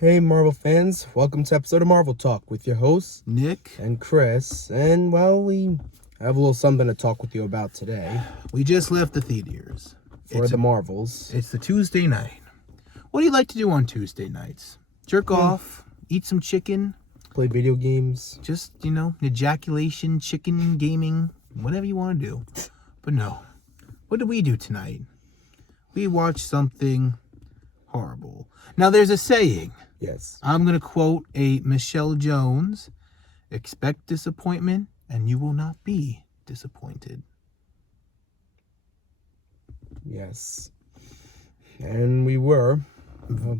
Hey Marvel fans, welcome to episode of Marvel Talk with your hosts, Nick and Chris. And well, we have a little something to talk with you about today. We just left the theaters. For the Marvels. It's the Tuesday night. What do you like to do on Tuesday nights? Jerk off, eat some chicken, Play video games. just, ejaculation, chicken, gaming, whatever you want to do. But no. What did we do tonight? We watched something horrible. Now, there's a saying. Yes. I'm going to quote a Michelle Jones. Expect disappointment, and you will not be disappointed. Yes. And we were.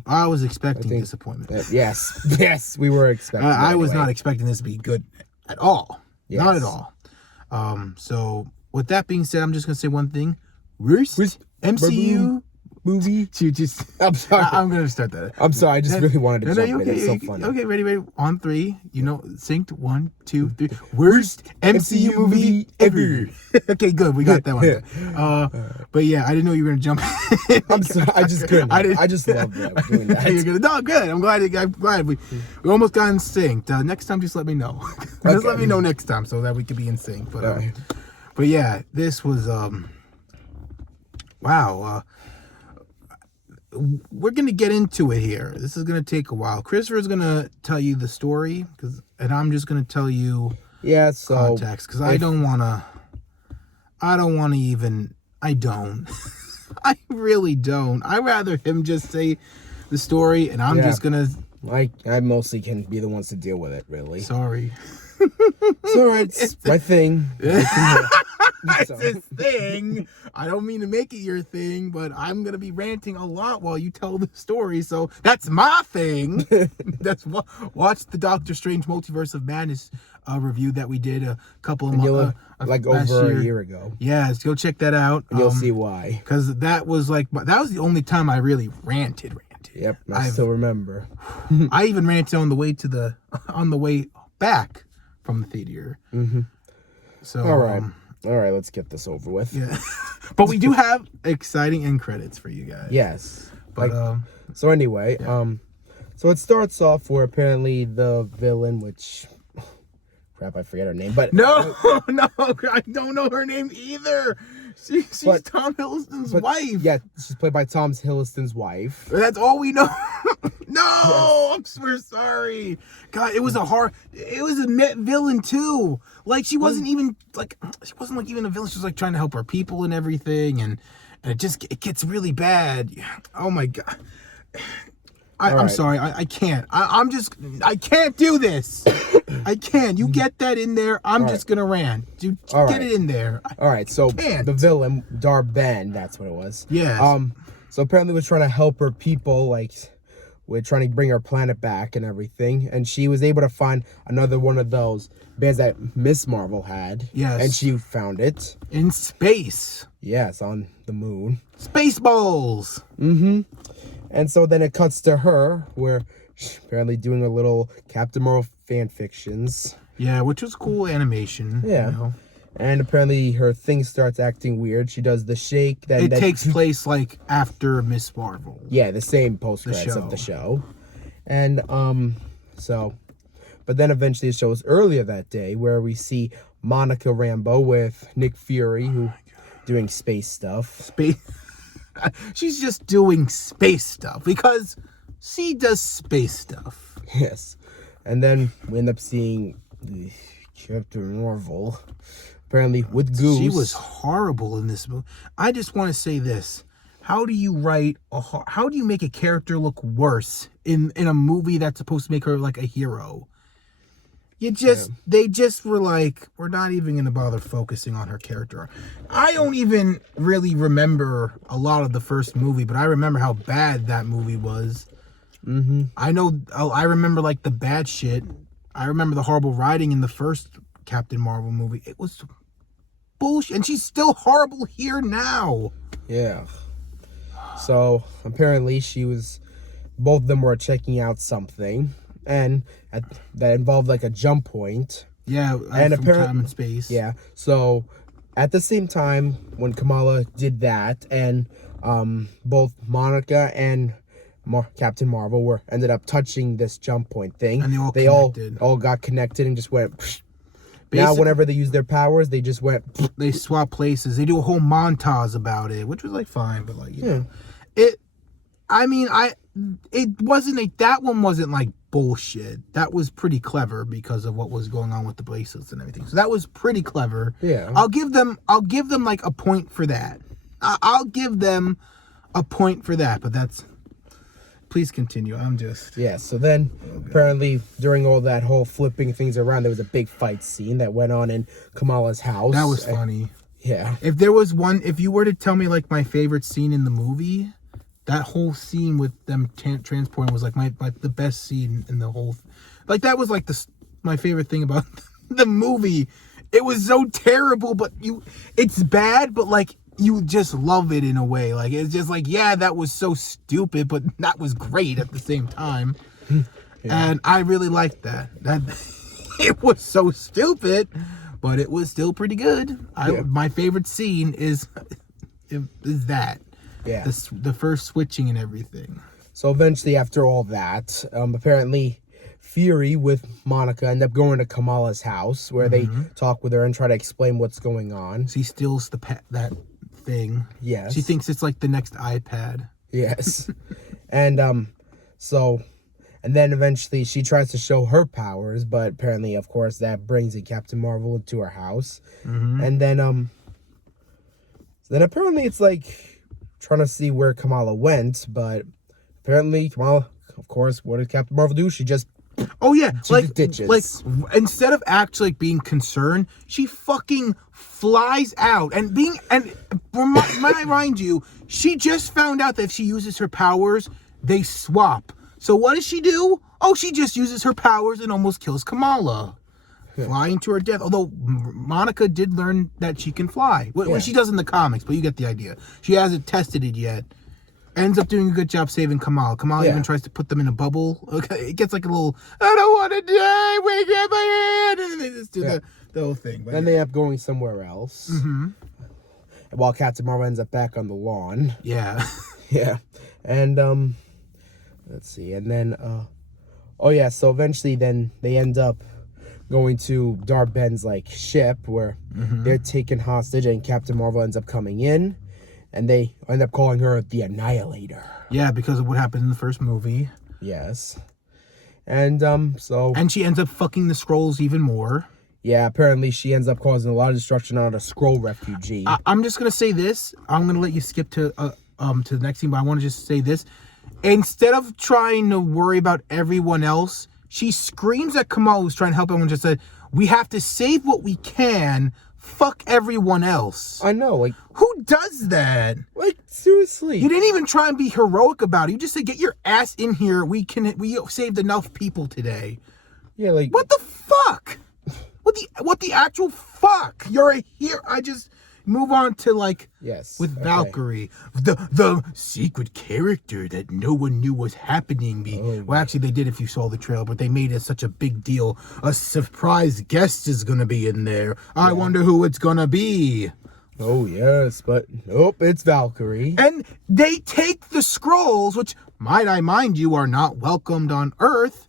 I was expecting disappointment. Yes, we were expecting I was not expecting this to be good at all. Yes. Not at all. So, with that being said, I'm just going to say one thing. Worst MCU movie. I'm sorry. I'm going to start that. I'm sorry. I just really wanted to jump in. Okay, It's so funny. Okay, ready. On three. Synced. 1, 2, 3. Worst MCU movie ever. Okay, good. We got that one. But yeah, I didn't know you were going to jump in. I'm sorry. I just couldn't. I just love that. Doing that. You're gonna, no, good. I'm glad we almost got in sync. Next time, just let me know. Just let me know next time so that we could be in sync. But yeah, this was wow. We're gonna get into it here. This is gonna take a while. Christopher's gonna tell you the story, and I'm just gonna tell you context because I don't. I really don't. I rather him just say the story, and I'm just gonna. I mostly can be the ones to deal with it. Really. Sorry. It's all right. It's my thing. It's his thing. I don't mean to make it your thing, but I'm gonna be ranting a lot while you tell the story. So that's my thing. That's watch the Doctor Strange Multiverse of Madness review that we did a couple of months over a year ago. Yes, go check that out. And you'll see why. Because that was the only time I really ranted. Yep, I still remember. I even ranted on the way back from the theater. Mm-hmm. So all right, let's get this over with. Yeah. But we do have exciting end credits for you guys. Yes. But so anyway, so it starts off where apparently the villain, which crap, I forget her name, but no, I don't know her name either. She's Tom Hiddleston's wife. Yeah, she's played by Tom Hiddleston's wife. That's all we know. No, yes. I'm sorry. God, it was a villain too. Like she wasn't even even a villain. She was trying to help her people and everything, and it gets really bad. Oh my God. I'm sorry. I can't. I can't do this. I can't. You get that in there. I'm just going to rant. Dude, get it in there. All right. So the villain, Darben, that's what it was. Yeah. So apparently was trying to help her people, we're trying to bring her planet back and everything. And she was able to find another one of those bands that Miss Marvel had. Yes. And she found it. In space. Yes, on the moon. Spaceballs. Mm-hmm. And so then it cuts to her, where she's apparently doing a little Captain Marvel fan fictions. Yeah, which was cool animation. Yeah. And apparently her thing starts acting weird. She does the shake. It takes place after Miss Marvel. Yeah, the same post-credits of the show. And but then eventually it shows earlier that day where we see Monica Rambeau with Nick Fury, who doing space stuff. She's just doing space stuff because she does space stuff. Yes. And then we end up seeing Captain Marvel, apparently with Goose. She was horrible in this movie. I just want to say this. How do you make a character look worse in a movie that's supposed to make her like a hero? They just were like, we're not even going to bother focusing on her character. I don't even really remember a lot of the first movie, but I remember how bad that movie was. Mm-hmm. I remember the bad shit. I remember the horrible writing in the first Captain Marvel movie. It was bullshit. And she's still horrible here now. Yeah. So apparently both of them were checking out something. And that involved a jump point. Yeah, and apparently time and space. Yeah. So at the same time when Kamala did that, and both Monica and Captain Marvel ended up touching this jump point thing. And they all got connected and just went. Now, whenever they use their powers, they just went. They swap places. They do a whole montage about it, which was like fine, but like you know, it wasn't like that one wasn't like bullshit. That was pretty clever because of what was going on with the bracelets and everything. So that was pretty clever. Yeah, I'll give them like a point for that. I'll give them a point for that. But that's. Please continue. I'm just... Yeah, so then, apparently, during all that whole flipping things around, there was a big fight scene that went on in Kamala's house. That was funny. Yeah. If there was one... If you were to tell me, like, my favorite scene in the movie, that whole scene with them transporting was, like, the best scene in the whole... Like, that was, like, my favorite thing about the movie. It was so terrible, but it's bad, but, like... You just love it in a way. Like, it's just like, yeah, that was so stupid, but that was great at the same time. Yeah. And I really liked that. It was so stupid, but it was still pretty good. My favorite scene is that. Yeah. The first switching and everything. So eventually, after all that, apparently Fury with Monica end up going to Kamala's house where they talk with her and try to explain what's going on. She steals that thing. Yes. She thinks it's like the next iPad. Yes. And then eventually she tries to show her powers, but apparently, of course, that brings in Captain Marvel into her house. And then apparently it's like trying to see where Kamala went, but apparently Kamala, of course, what did Captain Marvel do? She just ditches. Instead of actually being concerned, she fucking flies out and remind you, she just found out that if she uses her powers, they swap. So what does she do? Oh, she just uses her powers and almost kills Kamala. Flying to her death. Although Monica did learn that she can fly. What she does in the comics, but you get the idea. She hasn't tested it yet. Ends up doing a good job saving Kamala. Kamala even tries to put them in a bubble. Okay, it gets like a little, I don't want to die, wake up my head. And they just do the whole thing. But then they end up going somewhere else. While Captain Marvel ends up back on the lawn. Yeah. Yeah. And, let's see. And then, so eventually then they end up going to Dar-Ben's, like, ship where they're taken hostage and Captain Marvel ends up coming in. And they end up calling her the Annihilator. Yeah, because of what happened in the first movie. Yes. And, And she ends up fucking the Skrulls even more. Yeah, apparently she ends up causing a lot of destruction on a Skrull refugee. I'm just going to say this. I'm going to let you skip to the next scene, but I want to just say this. Instead of trying to worry about everyone else, she screams at Kamala, who's trying to help everyone, just said, we have to save what we can. Fuck everyone else. I know, like... Who does that? Like, seriously. You didn't even try and be heroic about it. You just said, get your ass in here. We saved enough people today. Yeah, like... What the fuck? What the actual fuck? You're a hero. I just... Move on to, like... Yes. With Valkyrie. The secret character that no one knew was happening. Well, actually, they did if you saw the trailer, but they made it such a big deal. A surprise guest is going to be in there. Yeah. I wonder who it's going to be. Oh, yes, but nope, it's Valkyrie. And they take the Skrulls, which, might I mind you, are not welcomed on Earth.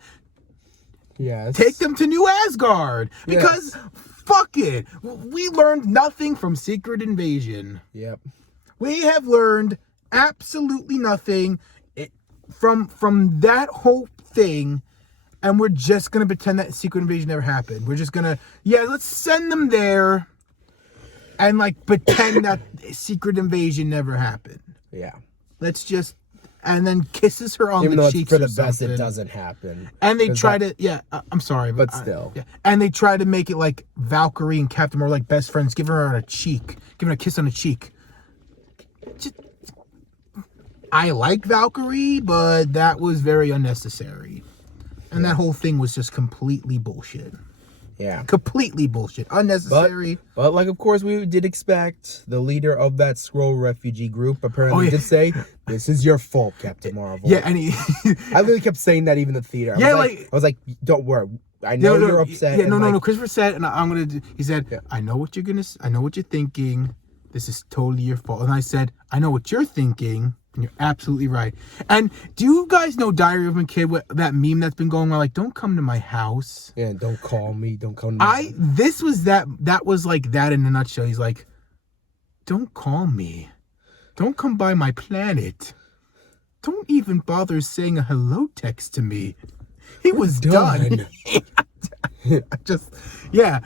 Yes. Take them to New Asgard. Because, fuck it. We learned nothing from Secret Invasion. Yep. We have learned absolutely nothing from that whole thing. And we're just going to pretend that Secret Invasion never happened. We're just going to, let's send them there. And, like, pretend that Secret Invasion never happened. Yeah. Let's just... And then kisses her on the cheeks. For the best, it doesn't happen. And they try to... I'm sorry. But still. And they try to make it like Valkyrie and Captain Marvel like best friends. Give her a cheek. Give her a kiss on the cheek. I like Valkyrie, but that was very unnecessary. And that whole thing was just completely bullshit. Yeah. Completely bullshit. Unnecessary. But like, of course, we did expect the leader of that Skrull refugee group apparently did say, this is your fault, Captain Marvel. Yeah, and I really kept saying that even in the theater. I was like, don't worry. I know you're upset. Yeah, no. Christopher said, and he said, I know what you're thinking. This is totally your fault. And I said, I know what you're thinking. You're absolutely right. And do you guys know Diary of a Kid, that meme that's been going on, like, don't come to my house? Yeah, don't call me. Don't come to me. That was like that in a nutshell. He's like, don't call me. Don't come by my planet. Don't even bother saying a hello text to me. He was done. Yeah.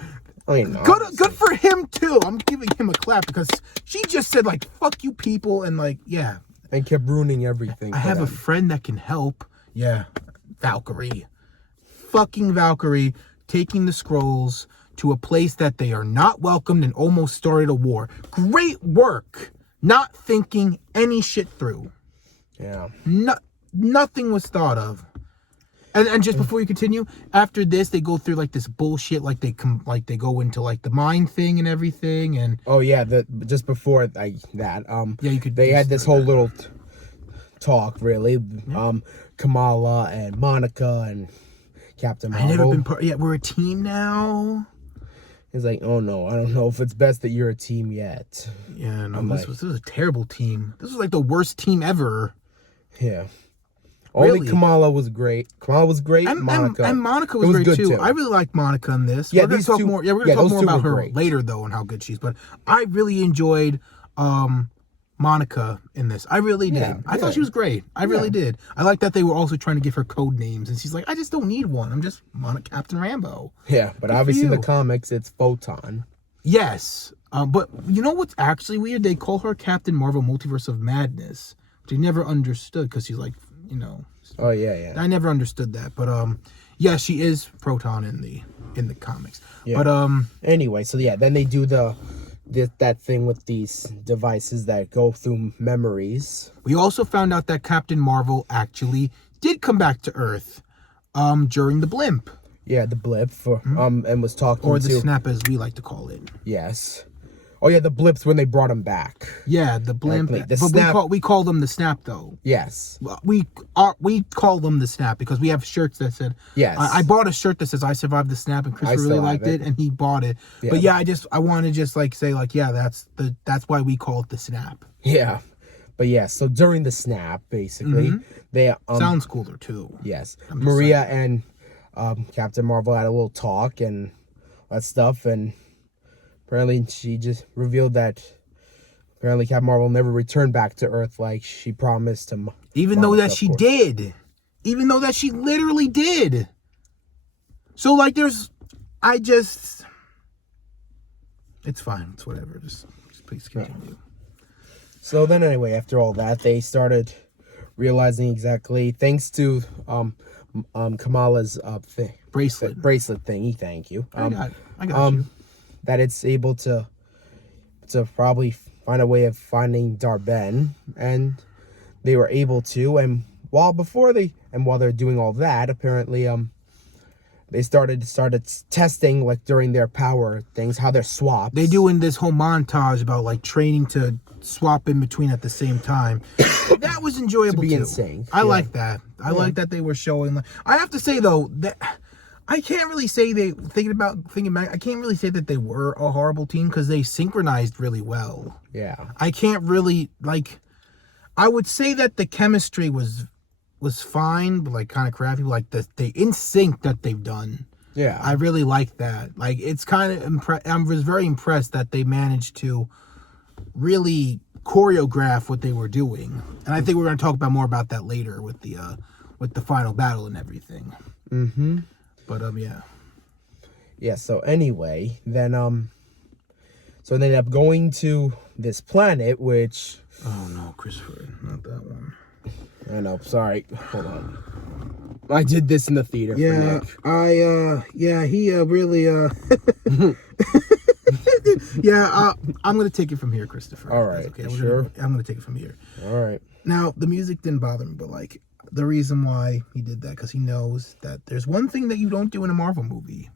I mean, Good for him, too. I'm giving him a clap because she just said, like, fuck you people, and, like, yeah. And kept ruining everything. I have a friend that can help. Yeah. Valkyrie. Fucking Valkyrie taking the scrolls to a place that they are not welcomed and almost started a war. Great work. Not thinking any shit through. Yeah. Nothing was thought of. And just before you continue, after this they go through like this bullshit, like they go into like the mine thing and everything, and oh yeah, just before that, you could. They had this whole little talk, really. Yeah. Kamala and Monica and Captain Marvel. I never been part. Yeah, we're a team now. He's like, oh no, I don't know if it's best that you're a team yet. Yeah, no, this was a terrible team. This was like the worst team ever. Yeah. Really? Only Kamala was great. Kamala was great. And Monica was great too. I really like Monica in this. Yeah, we're gonna talk more. Yeah, we're gonna talk more about her later though and how good she's. But I really enjoyed Monica in this. I really did. Yeah, I thought she was great. I really did. I like that they were also trying to give her code names, and she's like, I just don't need one. I'm just Captain Rambo. Yeah, but good obviously in the comics it's Photon. Yes, but you know what's actually weird? They call her Captain Marvel Multiverse of Madness, which I never understood because she's like. Oh yeah. I never understood that, but yeah, she is Proton in the comics. Yeah. But anyway, so yeah, then they do that thing with these devices that go through memories. We also found out that Captain Marvel actually did come back to Earth during the blimp. Yeah, the blip for and was talking or the snap as we like to call it. Yes. Oh yeah, the blips when they brought him back. Yeah, the blimp. Like, but we call them the snap though. Yes. We call them the snap because we have shirts that said. Yes. I bought a shirt that says I survived the snap, and Chris really liked it, and he bought it. Yeah. But yeah, I want to just like say like that's why we call it the snap. Yeah. But yeah, so during the snap, basically, they sounds cooler too. Yes, Maria and Captain Marvel had a little talk and that stuff, and. Apparently, she just revealed that apparently Captain Marvel never returned back to Earth like she promised him. Even though that she did. Even though that she literally did. So, like, it's fine. It's whatever. Just please continue. So then anyway, after all that, they started realizing exactly, thanks to Kamala's bracelet thingy, thank you. I got you. That it's able to probably find a way of finding Darben, and they were able to. And while they're doing all that, apparently they started testing like during their power things, how they're swapped. They doing this whole montage about like training to swap in between at the same time. That was enjoyable to be too. Insane. I like that. I like that they were showing. I have to say though that. I can't really say thinking back, I can't really say that they were a horrible team because they synchronized really well. Yeah. I can't really, I would say that the chemistry was fine, but kind of crappy. Like the in sync that they've done. Yeah. I really like that. Like it's kind of, I was very impressed that they managed to really choreograph what they were doing. And I think we're going to talk more about that later with the final battle and everything. Mm-hmm. But yeah. Yeah, so anyway, then so they ended up going to this planet which oh no, Christopher, not that one. I know, sorry. Hold on. I did this in the theater for Nick. He really yeah, I'm gonna take it from here, Christopher. All right. Okay. Sure. I'm gonna take it from here. All right. Now the music didn't bother me, but the reason why he did that because he knows that there's one thing that you don't do in a Marvel movie.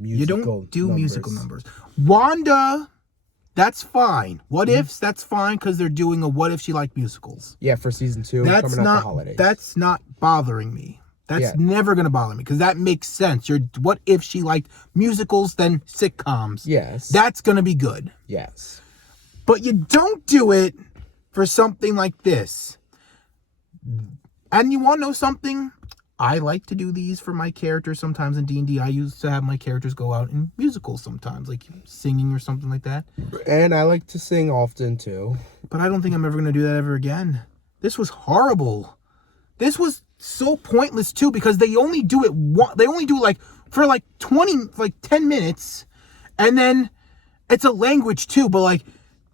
You don't do musical numbers. Wanda, that's fine. What ifs, that's fine because they're doing a what if she liked musicals. Yeah, for season 2 that's coming not, up the holidays. That's not bothering me. That's never gonna bother me because that makes sense. What if she liked musicals then sitcoms? Yes. That's gonna be good. Yes. But you don't do it for something like this. And you want to know something? I like to do these for my characters sometimes in D&D. I used to have my characters go out in musicals sometimes, like singing or something like that. And I like to sing often, too. But I don't think I'm ever going to do that ever again. This was horrible. This was so pointless, too, because they only do it for 10 minutes. And then it's a language, too. But, like,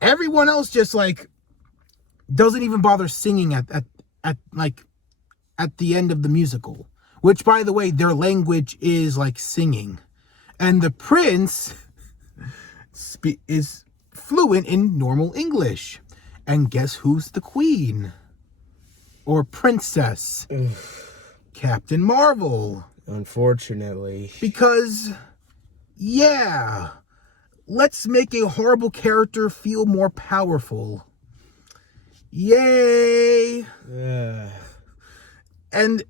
everyone else just, like, doesn't even bother singing at the end of the musical, which, by the way, their language is like singing, and the prince is fluent in normal English, and guess who's the queen or princess? Captain Marvel. Unfortunately, because let's make a horrible character feel more powerful. Yay. And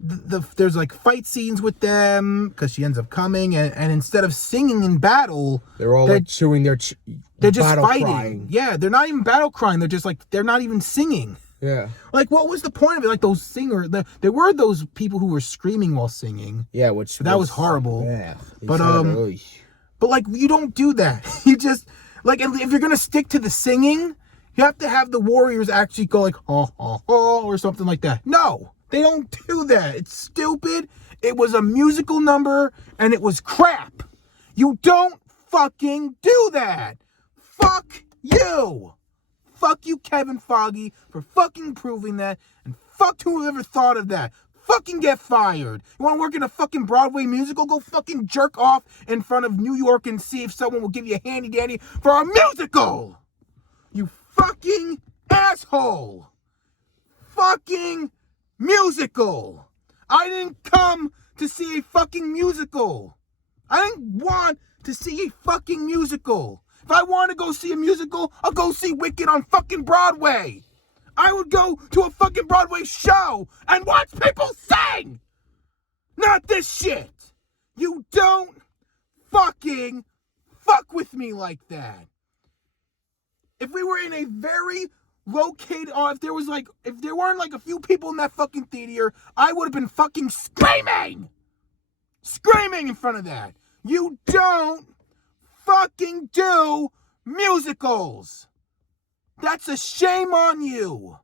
there's like fight scenes with them because she ends up coming, and instead of singing in battle, they're all like chewing their they're just fighting. Crying. Yeah, they're not even battle crying. They're just like, they're not even singing. Yeah. Like, what was the point of it? Like, those singers, there were those people who were screaming while singing. Yeah, that was horrible. Yeah. But like, you don't do that. You just, like, if you're gonna stick to the singing, you have to have the warriors actually go like, oh, oh, oh, or something like that. No, they don't do that. It's stupid. It was a musical number, and it was crap. You don't fucking do that. Fuck you. Fuck you, Kevin Feige, for fucking proving that, and fuck whoever thought of that. Fucking get fired. You want to work in a fucking Broadway musical? Go fucking jerk off in front of New York and see if someone will give you a handy-dandy for a musical. You fucking asshole. Fucking musical. I didn't come to see a fucking musical. I didn't want to see a fucking musical. If I want to go see a musical, I'll go see Wicked on fucking Broadway. I would go to a fucking Broadway show and watch people sing. Not this shit. You don't fucking fuck with me like that. If we were in a very located, if there weren't like a few people in that fucking theater, I would have been fucking screaming in front of that. You don't fucking do musicals. That's a shame on you.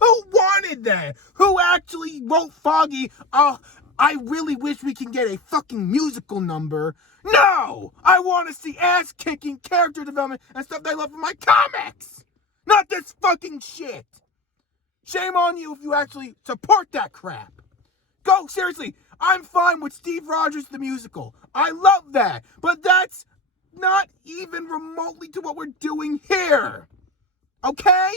Who wanted that? Who actually wrote Foggy? I really wish we can get a fucking musical number. No! I want to see ass-kicking character development and stuff that I love from my comics! Not this fucking shit! Shame on you if you actually support that crap. Go, seriously, I'm fine with Steve Rogers the musical. I love that. But that's not even remotely to what we're doing here. Okay?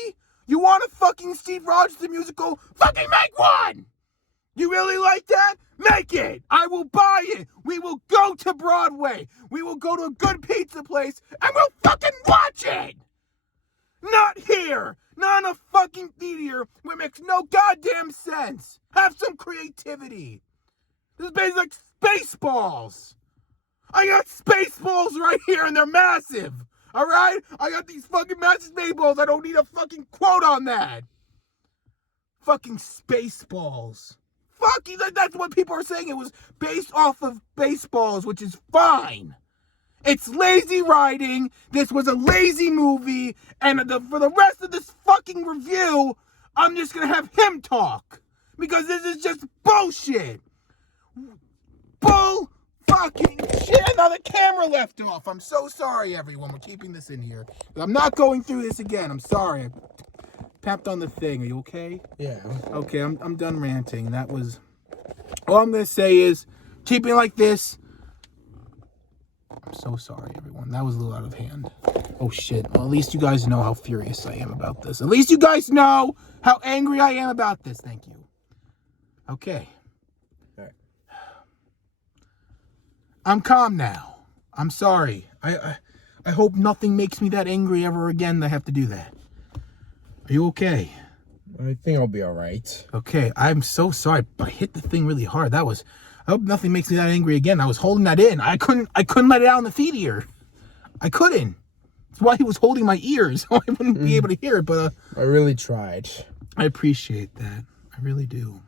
You want a fucking Steve Rogers the musical? Fucking make one! You really like that? Make it! I will buy it! We will go to Broadway! We will go to a good pizza place and we'll fucking watch it! Not here! Not in a fucking theater where it makes no goddamn sense! Have some creativity! This is basically like Spaceballs! I got Spaceballs right here and they're massive! Alright? I got these fucking massive Spaceballs. I don't need a fucking quote on that! Fucking Spaceballs. Fuck you, that's what people are saying. It was based off of Baseballs, which is fine. It's lazy writing. This was a lazy movie. And for the rest of this fucking review, I'm just going to have him talk. Because this is just bullshit. Bull fucking shit. Now the camera left off. I'm so sorry, everyone. We're keeping this in here. I'm not going through this again. I'm sorry. I tapped on the thing. Are you okay? Yeah. Okay, I'm done ranting. That was... All I'm going to say is, keep it like this. I'm so sorry, everyone. That was a little out of hand. Oh, shit. Well, at least you guys know how furious I am about this. At least you guys know how angry I am about this. Thank you. Okay. All right. I'm calm now. I'm sorry. I hope nothing makes me that angry ever again that I have to do that. Are you okay? I think I'll be all right. Okay, I'm so sorry. I hit the thing really hard. I hope nothing makes me that angry again. I was holding that in. I couldn't let it out in the theater. I couldn't. That's why he was holding my ears, so I wouldn't be able to hear it. But I really tried. I appreciate that. I really do.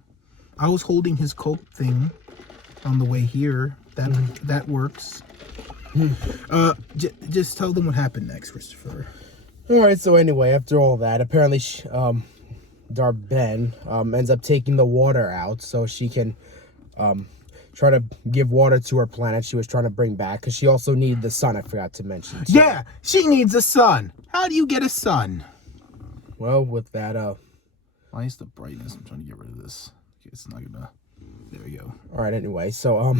I was holding his coat thing on the way here. That works. Just tell them what happened next, Christopher. All right. So anyway, after all that, apparently, Darben ends up taking the water out so she can try to give water to her planet she was trying to bring back, because she also needed the sun. I forgot to mention. So, yeah, she needs a sun. How do you get a sun? well, with that, Why is the brightness? I'm trying to get rid of this. Okay, it's not gonna. There we go. all right. Anyway, so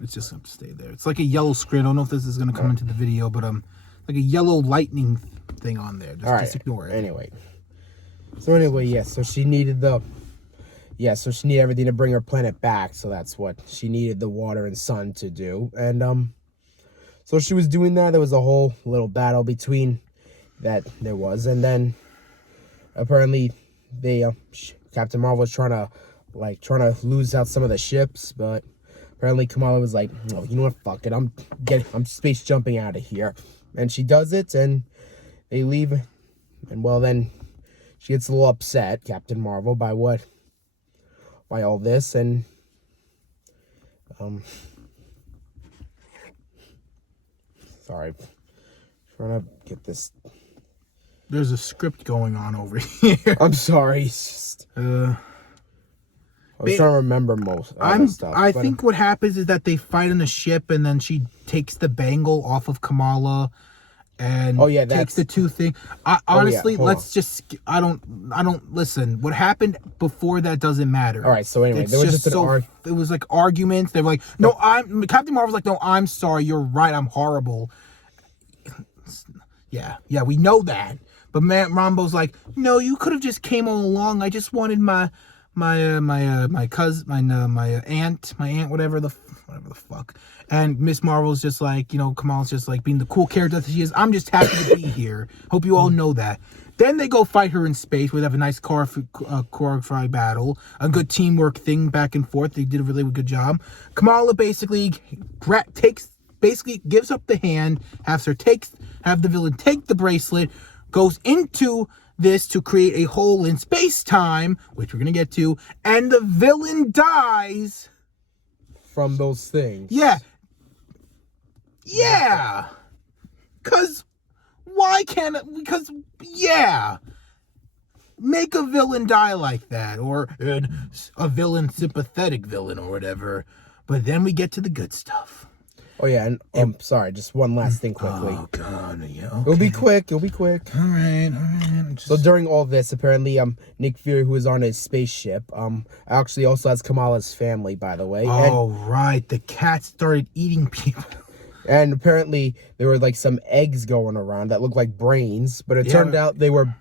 It's just gonna stay there. It's like a yellow screen. I don't know if this is gonna come into the video, but like a yellow lightning thing on there. Just ignore it. Anyway. So anyway, yes. So she needed so she needed everything to bring her planet back. So that's what she needed the water and sun to do. And so she was doing that. There was a whole little battle between that there was, and then apparently they Captain Marvel was trying to lose out some of the ships, but apparently Kamala was like, "No, you know what? Fuck it. I'm space jumping out of here." And she does it, and they leave. And well, then she gets a little upset, Captain Marvel, by all this, and sorry, trying to get this. There's a script going on over here. I'm sorry. It's just, I was trying to remember most. I think what happens is that they fight on the ship, and then she takes the bangle off of Kamala, and takes the two things. Honestly, I don't listen. What happened before that doesn't matter. All right. So anyway, there was just it was like arguments. They were like, "No, Captain Marvel's like, no, I'm sorry. You're right. I'm horrible." Yeah, we know that. But Rambo's like, "No, you could have just came all along. I just wanted my cousin, my aunt, whatever the fuck." And Miss Marvel's just like, Kamala's just like being the cool character that she is. I'm just happy to be here. Hope you all know that. Then they go fight her in space. We have a nice choreographed battle, a good teamwork thing back and forth. They did a really good job. Kamala basically gives up the hand, have the villain take the bracelet, goes into this to create a hole in space-time, which we're going to get to, and the villain dies. From those things. Yeah. Because, make a villain die like that, or a villain, sympathetic villain, or whatever. But then we get to the good stuff. Oh, yeah, and I'm sorry, just one last thing quickly. Oh, God, yeah, okay. It'll be quick. All right. So during all this, apparently, Nick Fury, who is on his spaceship, actually also has Kamala's family, by the way. Right, the cat started eating people. And apparently, there were, like, some eggs going around that looked like brains, but it turned out they were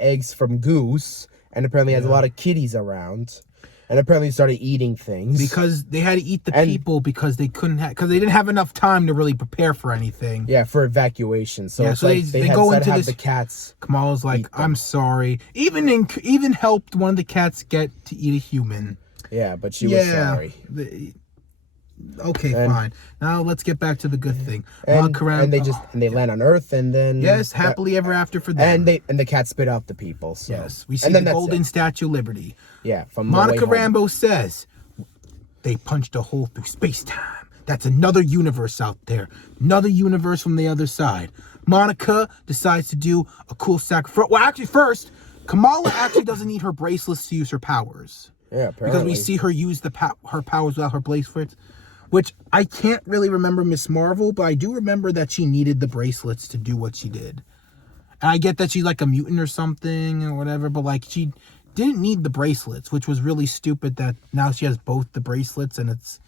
eggs from Goose, and apparently has a lot of kitties around. And apparently started eating things. Because they had to eat the people because they didn't have enough time to really prepare for anything. Yeah, for evacuation. So, yeah, so they go into this. The cats. Kamala's like, I'm sorry. Even helped one of the cats get to eat a human. Yeah, but she was sorry. Okay, fine. Now let's get back to the good thing. And they land on Earth, and then happily ever after for them. And the cat spit out the people. So. Yes, we see the golden Statue of Liberty. Yeah, from Monica Rambeau says they punched a hole through space-time. That's another universe out there, another universe from the other side. Monica decides to do a cool sacrifice. Well, actually, first, Kamala actually doesn't need her bracelets to use her powers. Yeah, apparently. Because we see her use her powers without her bracelets. Which I can't really remember Miss Marvel, but I do remember that she needed the bracelets to do what she did. And I get that she's like a mutant or something or whatever, but like she didn't need the bracelets, which was really stupid that now she has both the bracelets and it's,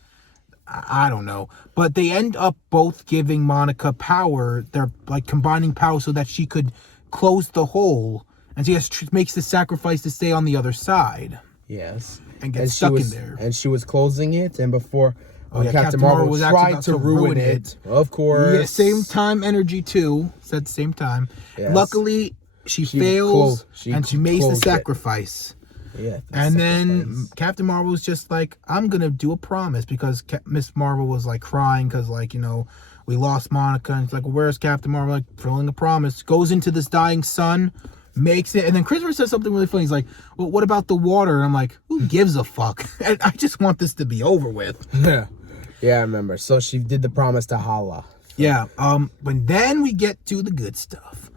I don't know. But they end up both giving Monica power. They're like combining power so that she could close the hole. And she makes the sacrifice to stay on the other side. Yes. And get stuck in there. And she was closing it, and before... Captain Marvel was tried to ruin it. Of course. Yeah, same time energy too. Said same time. Yes. Luckily, she fails and she makes the sacrifice. Yeah. And then Captain Marvel was just like, I'm going to do a promise, because Miss Marvel was like crying because we lost Monica. And it's like, well, where's Captain Marvel? Like, fulfilling a promise. Goes into this dying sun, makes it. And then Christopher says something really funny. He's like, well, what about the water? And I'm like, who gives a fuck? And I just want this to be over with. Yeah. Yeah, I remember. So she did the promise to Hala. Yeah. But then we get to the good stuff.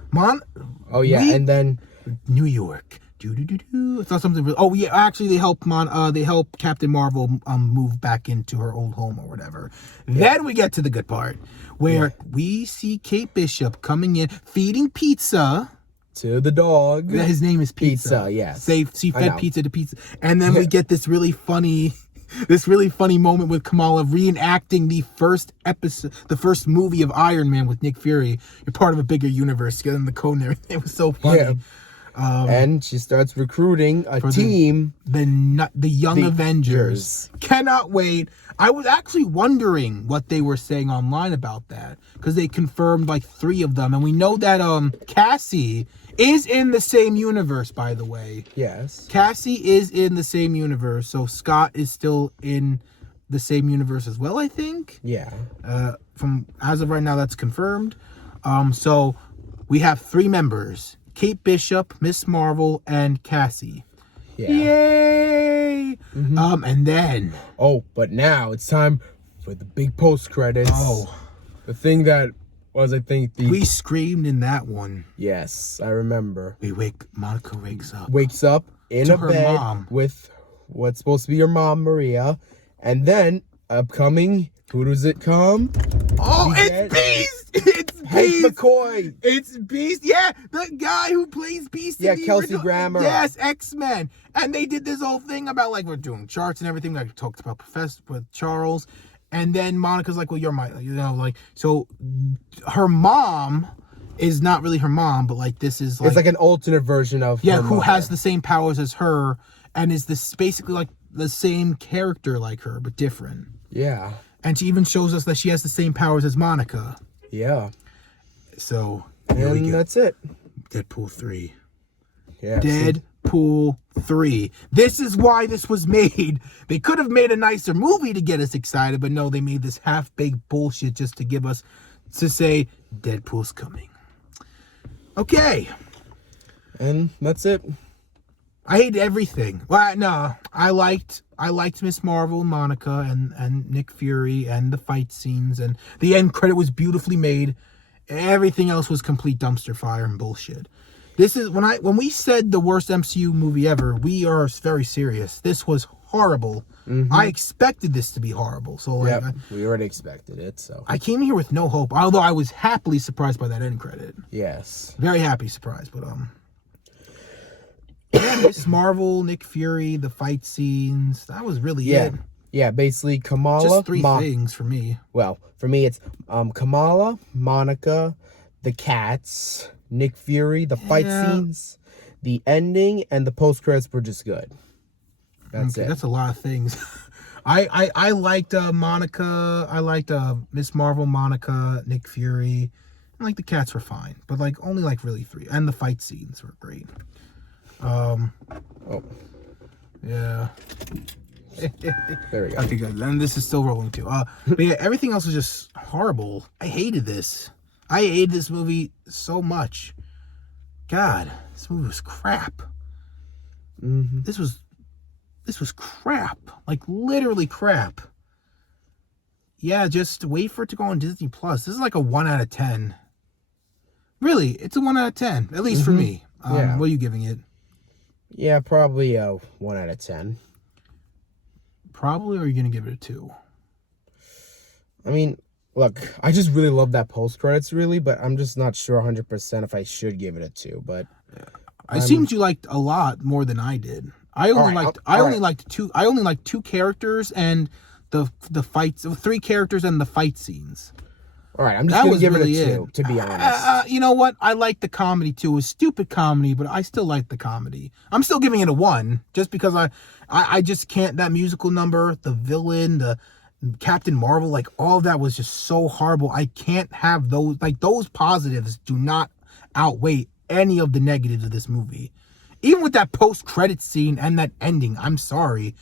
Oh, yeah. And then New York. I thought something really, oh yeah, actually they help Captain Marvel move back into her old home or whatever. Then we get to the good part where we see Kate Bishop coming in feeding pizza to the dog. His name is Pizza. Yes. She fed pizza to Pizza. And then we get this really funny moment with Kamala reenacting the first movie of Iron Man with Nick Fury. You're part of a bigger universe, getting the code and everything. It was so funny. Yeah. And she starts recruiting a team. The Young Avengers. Cannot wait. I was actually wondering what they were saying online about that. Because they confirmed like 3 of them. And we know that Cassie is in the same universe, by the way. Yes. Cassie is in the same universe. So Scott is still in the same universe as well, I think. Yeah. From as of right now, that's confirmed. So we have 3 members. Kate Bishop, Miss Marvel, and Cassie. Yeah. Yay! Mm-hmm. And then... Oh, but now it's time for the big post-credits. Oh. The thing that was, I think, we screamed in that one. Yes, I remember. Monica wakes up. Wakes up in a bed with what's supposed to be her mom, Maria. And then, upcoming, who does it come? Oh, it's Beast! It's Beast! McCoy! It's Beast! Yeah, the guy who plays Beast. Yeah, Kelsey Grammer. Yes, X-Men. And they did this whole thing about, like, we're doing charts and everything. Like, we talked about Professor with Charles. And then Monica's like, well, you're my, so her mom is not really her mom, but, like, this is, like... It's like an alternate version of her who mother. has the same powers as her and is this basically, like, the same character like her, but different. Yeah. And she even shows us that she has the same powers as Monica. Yeah. So, and that's it. Deadpool 3. Yeah. Deadpool 3. This is why this was made. They could have made a nicer movie to get us excited, but no, they made this half-baked bullshit just to give us, to say, Deadpool's coming. Okay. And that's it. I hate everything. Well, no, I liked Miss Marvel, Monica, and Nick Fury, and the fight scenes, and the end credit was beautifully made. Everything else was complete dumpster fire and bullshit. This is when we said the worst MCU movie ever, we are very serious. This was horrible. Mm-hmm. I expected this to be horrible. So like, we already expected it. So I came here with no hope, although I was happily surprised by that end credit. Yes, very happy surprised, but yeah, Miss Marvel, Nick Fury, the fight scenes, that was really it. Yeah, basically Kamala. Just 3 things for me. Well, for me it's Kamala, Monica, the cats, Nick Fury, the fight scenes, the ending, and the post-credits were just good. That's it. That's a lot of things. I liked Monica. I liked Miss Marvel, Monica, Nick Fury. And, like, the cats were fine. But, like, only, like, really 3. And the fight scenes were great. Yeah. There we go. Okay, good. And this is still rolling too. But yeah, everything else was just horrible. I hated this. I hated this movie so much. God, this movie was crap. Mm-hmm. This was crap. Like, literally crap. Yeah, just wait for it to go on Disney Plus. This is like a 1 out of 10. Really, it's a 1 out of 10, at least for me. What are you giving it? Yeah, probably a 1 out of 10. Probably, or are you going to give it a 2? I mean, look, I just really love that post-credits, really, but I'm just not sure 100% if I should give it a 2, but... It seems you liked a lot more than I did. I only liked 2 characters and the fights, 3 characters and the fight scenes. All right, I'm just going to give it a 2, to be honest. You know what? I like the comedy, too. It was stupid comedy, but I still like the comedy. I'm still giving it a 1, just because I just can't... That musical number, the villain, the Captain Marvel, like, all of that was just so horrible. I can't have those... Like, those positives do not outweigh any of the negatives of this movie. Even with that post-credit scene and that ending, I'm sorry...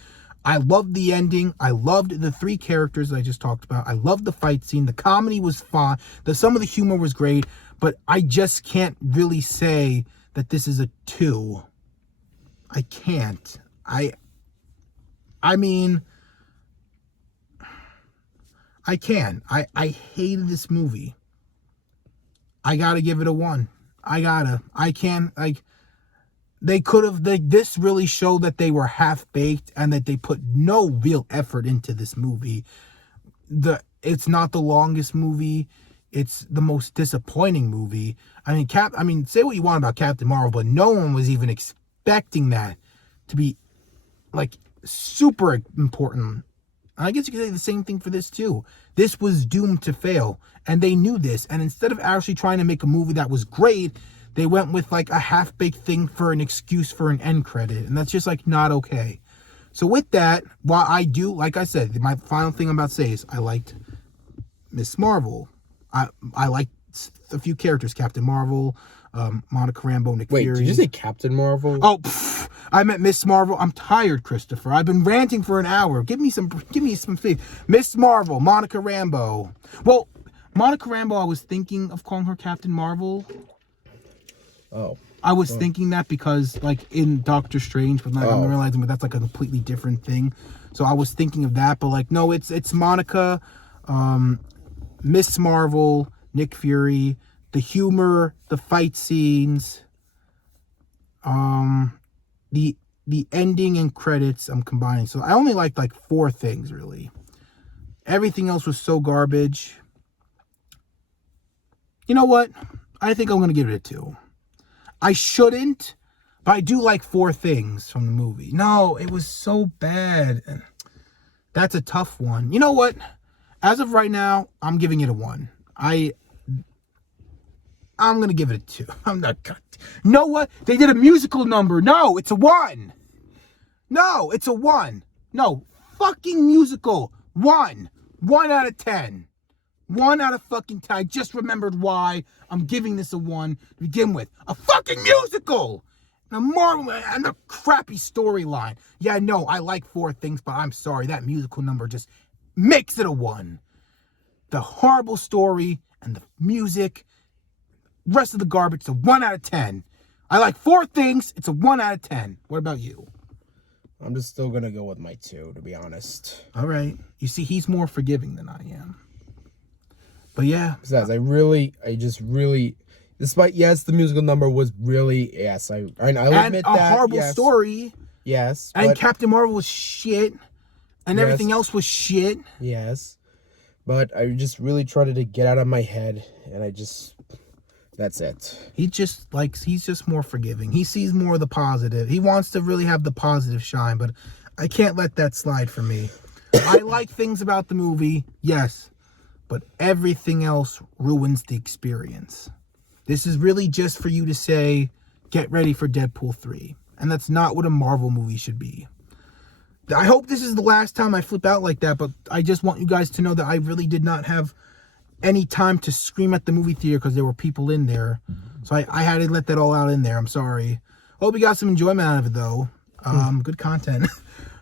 I loved the ending. I loved the 3 characters that I just talked about. I loved the fight scene. The comedy was fun. Some of the humor was great. But I just can't really say that this is a 2. I can't. I mean, I can. I hated this movie. I gotta give it a 1. I can. Like, they could have. This really showed that they were half baked and that they put no real effort into this movie. It's not the longest movie. It's the most disappointing movie. I mean, say what you want about Captain Marvel, but no one was even expecting that to be like super important. I guess you could say the same thing for this too. This was doomed to fail, and they knew this. And instead of actually trying to make a movie that was great, they went with like a half-baked thing for an excuse for an end credit, and that's just like not okay. So with that, while I do, like I said, my final thing I'm about to say is I liked Miss Marvel. I liked a few characters, Captain Marvel, Monica Rambeau, Nick Fury. Wait, did you say Captain Marvel? Oh, I meant Miss Marvel. I'm tired, Christopher. I've been ranting for an hour. Give me some faith. Miss Marvel, Monica Rambeau. Well, Monica Rambeau, I was thinking of calling her Captain Marvel. Oh. I was thinking that because, like, in Doctor Strange, but like, I'm realizing that that's like a completely different thing. So I was thinking of that, but like, no, it's Monica, Miss Marvel, Nick Fury, the humor, the fight scenes, the ending and credits I'm combining. So I only liked like 4 things really. Everything else was so garbage. You know what? I think I'm gonna give it a 2. I shouldn't, but I do like 4 things from the movie. No, it was so bad. That's a tough one. You know what? As of right now, I'm giving it a 1. I'm going to give it a 2. I'm not... You know what? They did a musical number. No, it's a 1. No, it's a 1. No, fucking musical. 1. 1 out of 10. 1 out of fucking 10. I just remembered why I'm giving this a 1 to begin with. A fucking musical! And a crappy storyline. Yeah, no, I like 4 things, but I'm sorry. That musical number just makes it a 1. The horrible story and the music, rest of the garbage, it's a 1 out of 10. I like 4 things, it's a 1 out of 10. What about you? I'm just still gonna go with my 2, to be honest. All right. You see, he's more forgiving than I am. But yeah. Besides, despite, yes, the musical number was really, yes, I'll admit that. And a horrible story. Yes. And Captain Marvel was shit. And everything else was shit. Yes. But I just really tried to get out of my head, and that's it. He's just more forgiving. He sees more of the positive. He wants to really have the positive shine, but I can't let that slide for me. I like things about the movie, yes, but everything else ruins the experience. This is really just for you to say, get ready for Deadpool 3. And that's not what a Marvel movie should be. I hope this is the last time I flip out like that, but I just want you guys to know that I really did not have any time to scream at the movie theater because there were people in there. So I had to let that all out in there. I'm sorry. Hope you got some enjoyment out of it, though. Good content.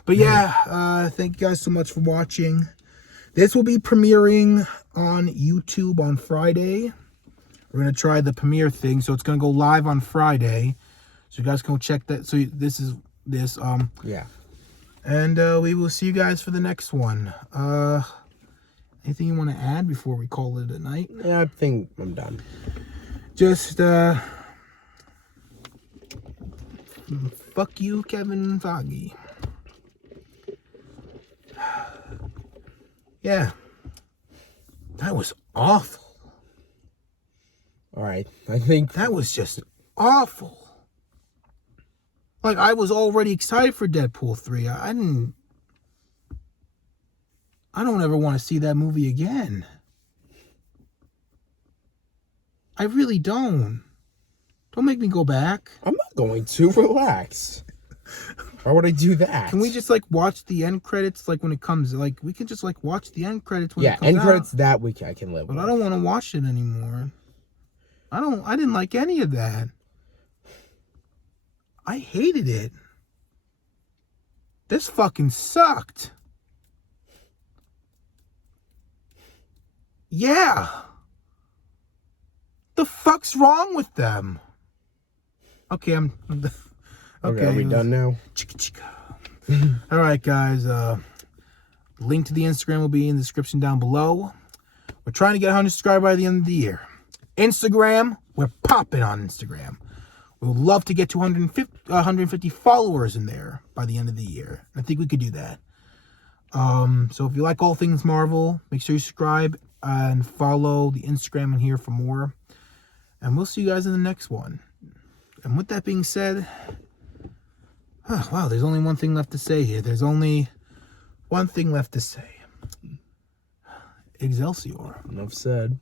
But yeah, thank you guys so much for watching. This will be premiering on YouTube on Friday. We're going to try the premiere thing, so it's going to go live on Friday. So you guys can go check that. So this is this. Yeah. And we will see you guys for the next one. Anything you want to add before we call it a night? Yeah, I think I'm done. Just, fuck you, Kevin Feige. Yeah. That was awful. All right. I think that was just awful. Like, I was already excited for Deadpool 3. I don't ever want to see that movie again. I really don't. Don't make me go back. I'm not going to. Relax. Why would I do that? Can we just, like, watch the end credits, like, when it comes? Like, we can just, like, watch the end credits when it comes out. Yeah, end credits that week I can live with. But I don't want to watch it anymore. I didn't like any of that. I hated it. This fucking sucked. Yeah. The fuck's wrong with them? Okay, I'm Okay, are we done now? Chicka chicka. All right, guys. Link to the Instagram will be in the description down below. We're trying to get 100 subscribers by the end of the year. Instagram, we're popping on Instagram. We would love to get to 150 followers in there by the end of the year. I think we could do that. So if you like all things Marvel, make sure you subscribe and follow the Instagram and here for more. And we'll see you guys in the next one. And with that being said, oh, wow, there's only one thing left to say here. There's only one thing left to say. Excelsior. Enough said.